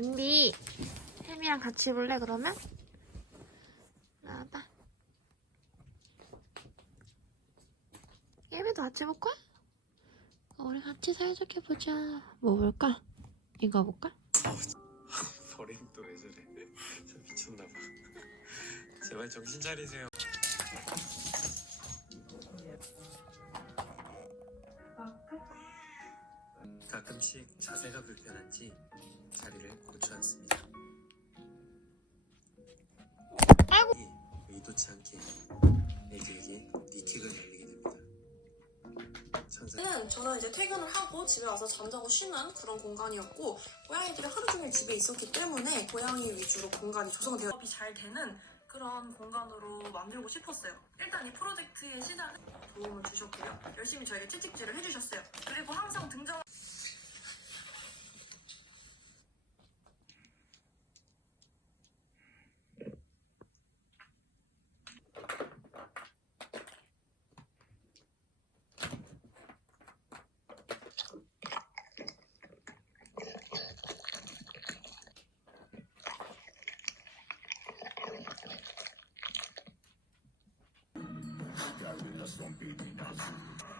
안비 햄이랑 같이 볼래 그러면? 나와봐 햄이도 같이 볼까? 우리 같이 사이좋게 보자 뭐 볼까? 이거 볼까? 버림 또왜 저래? 저 미쳤나봐. 제발 정신 차리세요. 가끔씩 자세가 불편한지 자리를 고쳐 앉습니다. 아이고. 이 의도치 않게 애기에게 니킥을 날리게 됩니다. 천사. 는 저는 이제 퇴근을 하고 집에 와서 잠자고 쉬는 그런 공간이었고 고양이들이 하루 종일 집에 있었기 때문에 고양이 위주로 공간이 조성되어 작업이 잘 되는 그런 공간으로 만들고 싶었어요. 일단 이 프로젝트의 시작은 도움을 주셨고요. 열심히 저에게 채찍질을 해주셨어요. 그리고 아야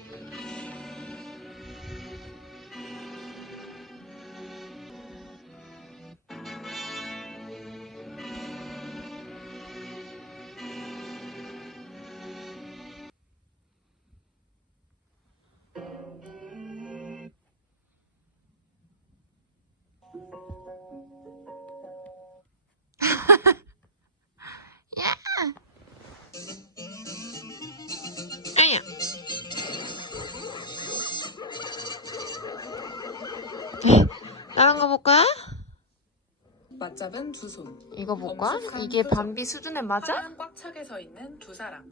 다른 거 볼까? 맞잡은 두 손. 이거 볼까? 엄숙한 이게 표정. 밤비 수준에 맞아? 꽉 차게 서 있는 두 사람.